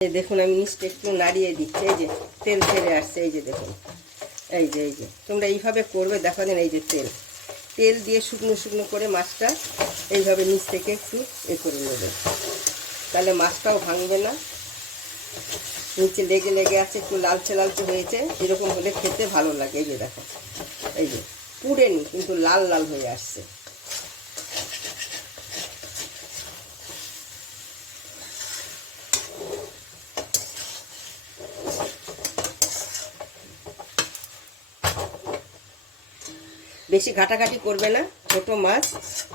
দেখুন, আমি নিচটা একটু নাড়িয়ে দিচ্ছি। এই যে তেল ছেড়ে আসছে, এই যে দেখুন। এই যে এই যে। তোমরা এইভাবে করবে, দেখো দিন এই যে তেল। তেল দিয়ে শুকনো শুকনো করে মাছটা এইভাবে নিচ থেকে একটু এ করে নেবে। তাহলে মাছটাও ভাঙবে না। নিচে লেগে লেগে আছে, একটু লালচে লালচে হয়েছে। এরকম হলে খেতে ভালো লাগে, এই যে দেখো। এই যে, পুড়েনি, কিন্তু লাল লাল হয়ে আসছে। বেশি ঘাটাঘাটি করবে না, ছোট মাছ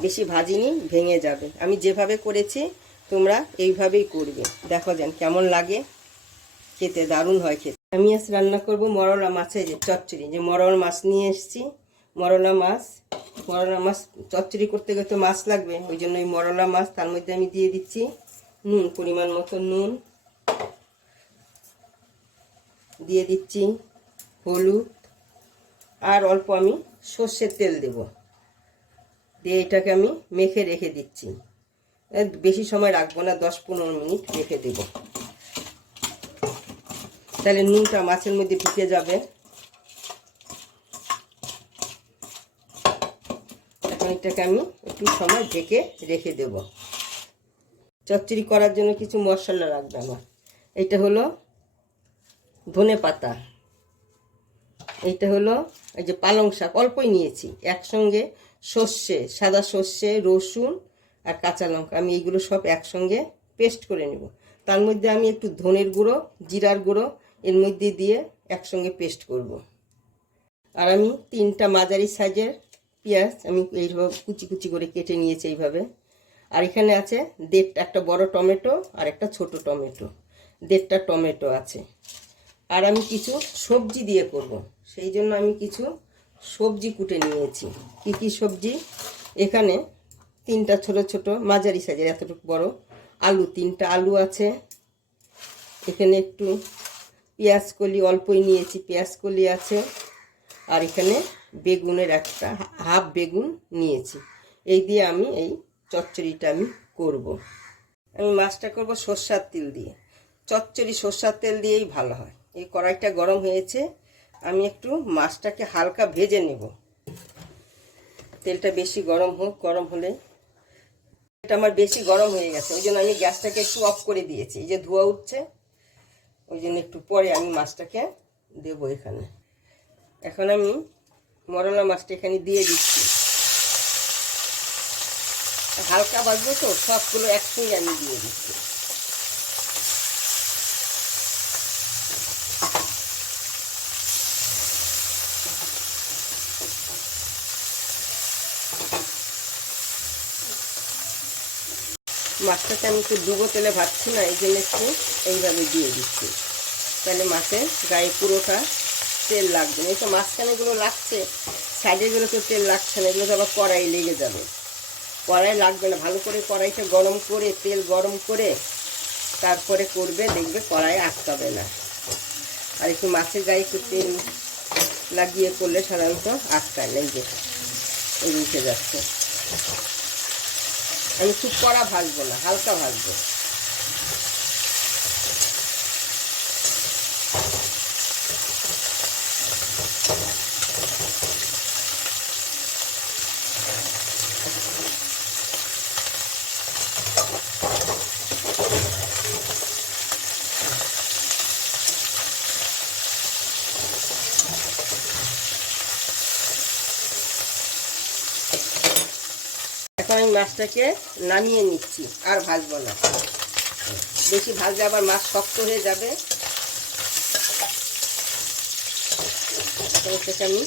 বেশি ভাজিনি, ভেঙে যাবে। আমি যেভাবে করেছি, তোমরা এইভাবেই করবে। দেখো যান কেমন লাগে। খেতে দারুণ হয় খেতে। আমি আজ রান্না করব মরলা মাছের যে চচ্চড়ি। যে মরলা মাছ নিয়ে এসেছি, মরলা মাছ। মরলা মাছ, চচ্চড়ি করতে গেলে তো মাছ লাগবে। ওই জন্য ওই মরলা মাছ তার মধ্যে আমি দিয়ে দিচ্ছি নুন, পরিমাণ মতো নুন। দিয়ে দিচ্ছি হলুদ। আর অল্প আমি সর্ষের তেল দেব। দিয়ে এটাকে আমি মেখে রেখে দিচ্ছি। বেশি সময় রাখব না, দশ পনেরো মিনিট রেখে দেব। তাহলে নুনটা মাছের মধ্যে ঢুকে যাবে। এখন এটাকে আমি একটু সময় ঢেকে রেখে দেব। চচ্চড়ি করার জন্য কিছু মশলা লাগবে আমার। এটা হলো ধনে পাতা এইটা হলো এই যে পালং শাক, অল্পই নিয়েছি। একসঙ্গে সর্ষে, সাদা সর্ষে, রসুন আর কাঁচা লঙ্কা। আমি এইগুলো সব একসঙ্গে পেস্ট করে নেব। তার মধ্যে আমি একটু ধনের গুঁড়ো, জিরার গুঁড়ো, এর মধ্যে দিয়ে একসঙ্গে পেস্ট করব। আর আমি তিনটা মাঝারি সাইজের পেঁয়াজ আমি এইভাবে কুচি কুচি করে কেটে নিয়েছি এইভাবে। আর এখানে আছে দেড়টা, একটা বড় টমেটো আর একটা ছোট টমেটো। দেড়টা টমেটো আছে। আর আমি কিছু সবজি দিয়ে করব। সেই জন্য আমি কিছু সবজি কুটে নিয়েছি। কি কি সবজি? এখানে তিনটা ছোট ছোট মাঝারি সাইজের, এতটুকু বড় আলু, তিনটা আলু আছে। এখানে একটু পেঁয়াজ কলি, অল্পই নিয়েছি, পেঁয়াজ কলি আছে। আর এখানে বেগুনের একটা হাফ বেগুন নিয়েছি। এই দিয়ে আমি এই চচ্চড়িটা আমি করব। আমি মাছটা করব সর্ষার তেল দিয়ে। চচ্চড়ি সর্ষার তেল দিয়েই ভালো হয়। এই কড়াইটা গরম হয়েছে আমি একটু মাছটাকে হালকা ভেজে নেব। তেলটা বেশি গরম হোক, গরম হলে। এটা আমার বেশি গরম হয়ে গেছে, ওই জন্য আমি গ্যাসটাকে একটু অফ করে দিয়েছি। এই যে ধোয়া উঠছে, ওই জন্য একটু পরে আমি মাছটাকে দেব এখানে। এখন আমি মরলা মাছটা এখানে দিয়ে দিচ্ছি। হালকা বাজবে তো, সবগুলো একসঙ্গে আমি দিয়ে দিচ্ছি। মাছটাকে আমি একটু ডুবো তেলে ভাজছি না, এই জন্য একটু এইভাবে দিয়ে দিচ্ছি। তাহলে মাছের গায়ে পুরোটা তেল লাগবে না। এই তো মাঝখানেগুলো লাগছে সাইডেগুলো তো তেল লাগছে না এগুলো তো আবার কড়াই লেগে যাবে। কড়াই লাগবে না, ভালো করে কড়াইটা গরম করে, তেল গরম করে তারপরে করবে, দেখবে কড়াই আটকাবে না। আর একটু মাছের গায়ে একটু তেল লাগিয়ে করলে সাধারণত আটকায় না, এই যে উঠে যাচ্ছে। আমি খুব কড়া ভাজবো না হালকা ভাজবো। মাছটাকে নামিয়ে নিচ্ছি, আর ভাজবো না। বেশি ভাজলে আবার মাছ শক্ত হয়ে যাবে। আমি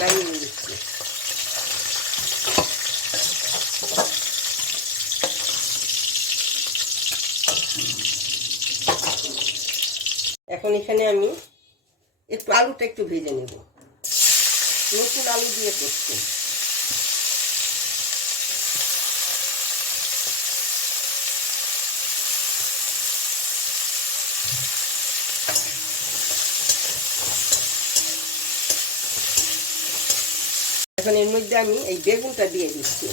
নামিয়ে নিচ্ছি। এখন এখানে আমি একটু আলুটা একটু ভেজে নেব। নতুন আলু দিয়ে করছি। এখন এর মধ্যে আমি এই বেগুনটা দিয়ে দিচ্ছি।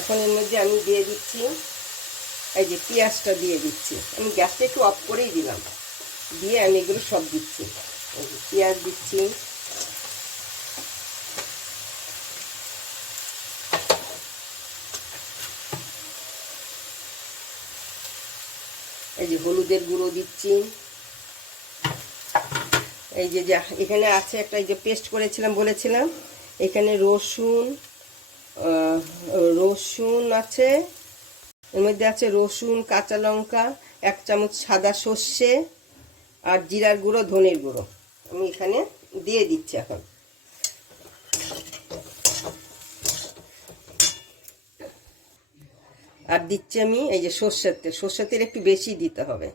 এখন এর মধ্যে আমি দিয়ে দিচ্ছি, এই যে পেঁয়াজটা দিয়ে দিচ্ছি। আমি গ্যাসটা একটু অফ করেই দিলাম। দিয়ে আমি এগুলো সব দিচ্ছি। পেঁয়াজ দিচ্ছি। এই যে হলুদের গুঁড়ো দিচ্ছি। এই যে যা, এখানে আছে একটা, এই যে পেস্ট করেছিলাম, বলেছিলাম। এখানে রসুন রসুন আছে, এর মধ্যে আছে রসুন, কাঁচা লঙ্কা, এক চামচ সাদা সর্ষে, আর জিরার গুঁড়ো, ধনের গুঁড়ো। আমি এখানে দিয়ে দিচ্ছি এখন। আর দিচ্ছি আমি এই যে সর্ষের তেল। সর্ষের তেল একটু বেশি দিতে হবে।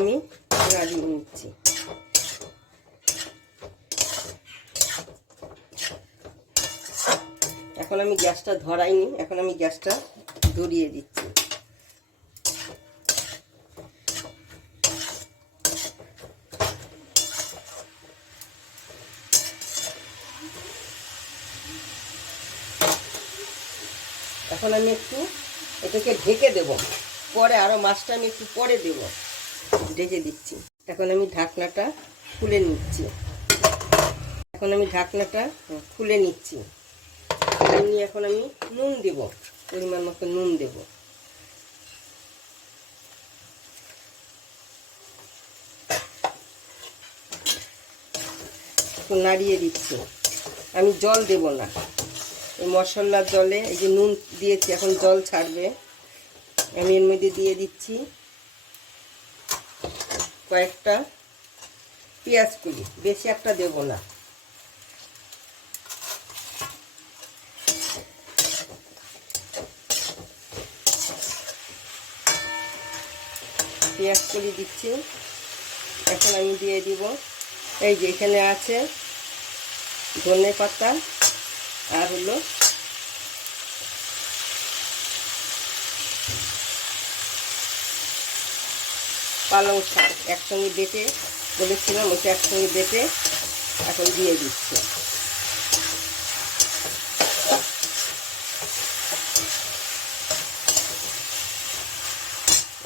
আমি নাড়িয়ে নিচ্ছি। এখন আমি গ্যাসটা ধরাইনি, এখন আমি গ্যাসটা ধরিয়ে দিচ্ছি। এখন আমি একটু এটাকে ঢেকে দেব। পরে আরও মাছটা আমি একটু পরে দেব। ঢেকে দিচ্ছি। এখন আমি ঢাকনাটা খুলে নিচ্ছি। এখন আমি ঢাকনাটা খুলে নিচ্ছি। এমনি এখন আমি নুন দেব। পরিমাণ মতো নুন দেব। নাড়িয়ে দিচ্ছি। আমি জল দেব না। মশলার জলে, এই যে নুন দিয়েছি, এখন জল ছাড়বে। আমি এর মধ্যে দিয়ে দিচ্ছি কয়েকটা পেঁয়াজ কুলি বেশি একটা দেব না। পেঁয়াজ কলি দিচ্ছি। এখন আমি দিয়ে দিব। এই যে এখানে আছে ধনে পাতা আর হলো পালং শাক একসঙ্গে বেটে বলেছিলাম ওইটা একসঙ্গে বেটে এখন দিয়ে দিচ্ছি।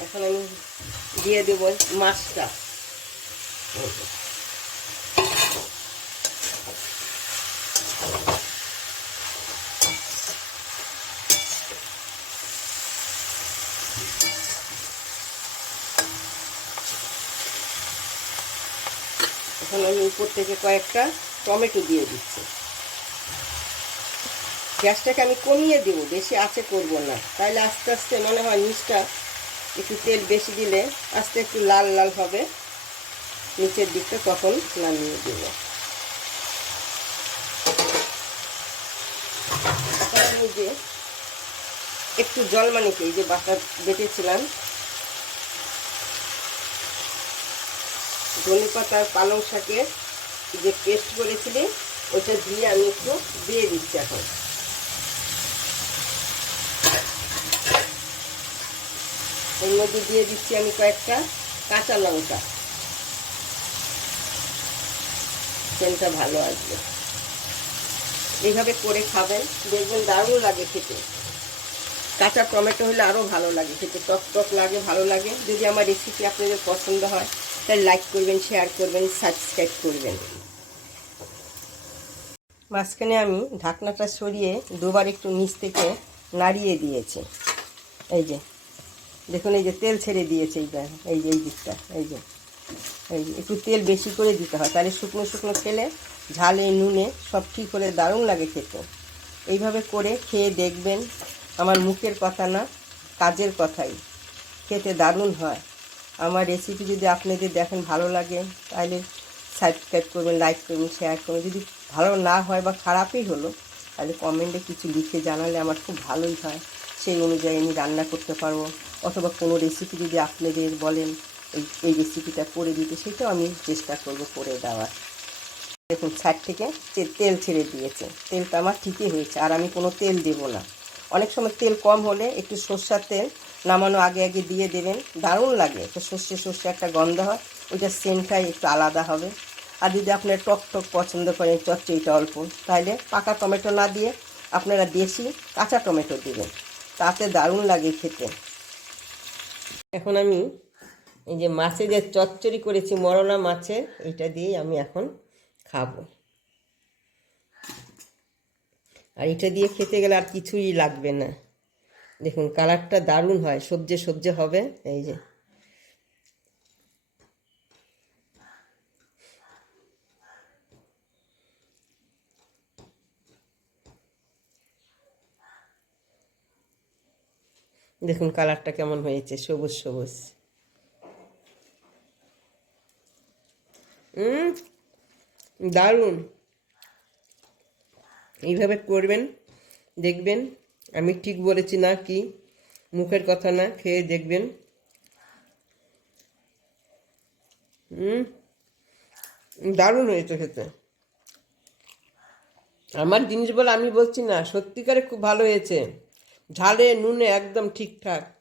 এখন আমি দিয়ে দেবো মাছটা এখন আমি উপর থেকে কয়েকটা টমেটো দিয়ে দিচ্ছি। গ্যাসটাকে আমি কমিয়ে দেবো, বেশি আছে করব না। তাহলে আস্তে আস্তে মনে হয় নিচটা একটু তেল বেশি দিলে আস্তে একটু লাল লাল হবে। নিচের দিকটা তখন নামিয়ে দেব। যে একটু জল মানে এই যে বাটা বেটেছিলাম ধনে পাতার পালং শাকের যে পেস্ট করেছিলি ওইটা দিয়ে আমি একটু দিয়ে দিচ্ছি এখন। এর মধ্যে দিয়ে দিচ্ছি আমি কয়েকটা কাঁচা লঙ্কা। সেন্টটা ভালো আসবে। এইভাবে করে খাবেন, দেখবেন দারুণ লাগে খেতে। কাঁচা টমেটো হলে আরও ভালো লাগে খেতে, টক টক লাগে, ভালো লাগে। যদি আমার রেসিপি আপনাদের পছন্দ হয় তাহলে লাইক করবেন শেয়ার করবেন সাবস্ক্রাইব করবেন। মাঝখানে আমি ঢাকনাটা সরিয়ে দুবার একটু নিচ থেকে নাড়িয়ে দিয়েছি। এই যে, দেখুন এই যে তেল ছেড়ে দিয়েছে এইটা, এই যে এই দিকটা, এই যে এই যে, একটু তেল বেশি করে দিতে হয়, তাহলে শুকনো শুকনো খেলে ঝালে, নুনে সব ঠিক হলে দারুণ লাগে খেতে। এইভাবে করে খেয়ে দেখবেন, আমার মুখের কথা না, কাজের কথাই, খেতে দারুণ হয়। আমার রেসিপি যদি আপনাদের দেখেন ভালো লাগে, তাহলে সাবস্ক্রাইব করবেন লাইক করবেন শেয়ার করবেন। যদি ভালো না হয় বা খারাপই হলো, তাহলে কমেন্টে কিছু লিখে জানালে আমার খুব ভালোই হয়। সেই অনুযায়ী আমি রান্না করতে পারব। অথবা কোনো রেসিপি যদি আপনাদের বলেন, এই এই রেসিপিটা করে দিতে, সেটাও আমি চেষ্টা করব করে দেওয়ার। দেখুন, ছাদ থেকে তেল ছেড়ে দিয়েছে। তেলটা আমার ঠিকই হয়েছে, আর আমি কোনো তেল দেব না। অনেক সময় তেল কম হলে একটু সর্ষার তেল নামানো আগে আগে দিয়ে দেবেন। দারুণ লাগে, একটু সর্ষে সর্ষে একটা গন্ধ হয়, ওইটা সেন্টটাই একটু আলাদা হবে। আর যদি আপনার টক টক পছন্দ করেন, চচ্চড়িটা অল্প, তাহলে পাকা টমেটো না দিয়ে আপনারা দেশি কাঁচা টমেটো দেবেন। তাতে দারুণ লাগে খেতে। এখন আমি এই যে মাছে যে চচ্চড়ি করেছি, মরলা মাছে, এটা দিয়েই আমি এখন খাব। আর এটা দিয়ে খেতে গেলে আর কিছুই লাগবে না। দেখুন, কালারটা দারুণ হয়, সবজে সবজে হবে, এই যে। দেখুন, কালারটা কেমন হয়েছে, সবুজ সবুজ। দারুণ। এইভাবে করবেন, দেখবেন। আমি ঠিক বলেছি না কি? মুখের কথা না খেয়ে দেখবেন। হুম? দারুণ হয়েছে খেতে। আমার জিনিস বলে আমি বলছি না, সত্যিকারে খুব ভালো হয়েছে। ঝালে, নুনে একদম ঠিকঠাক।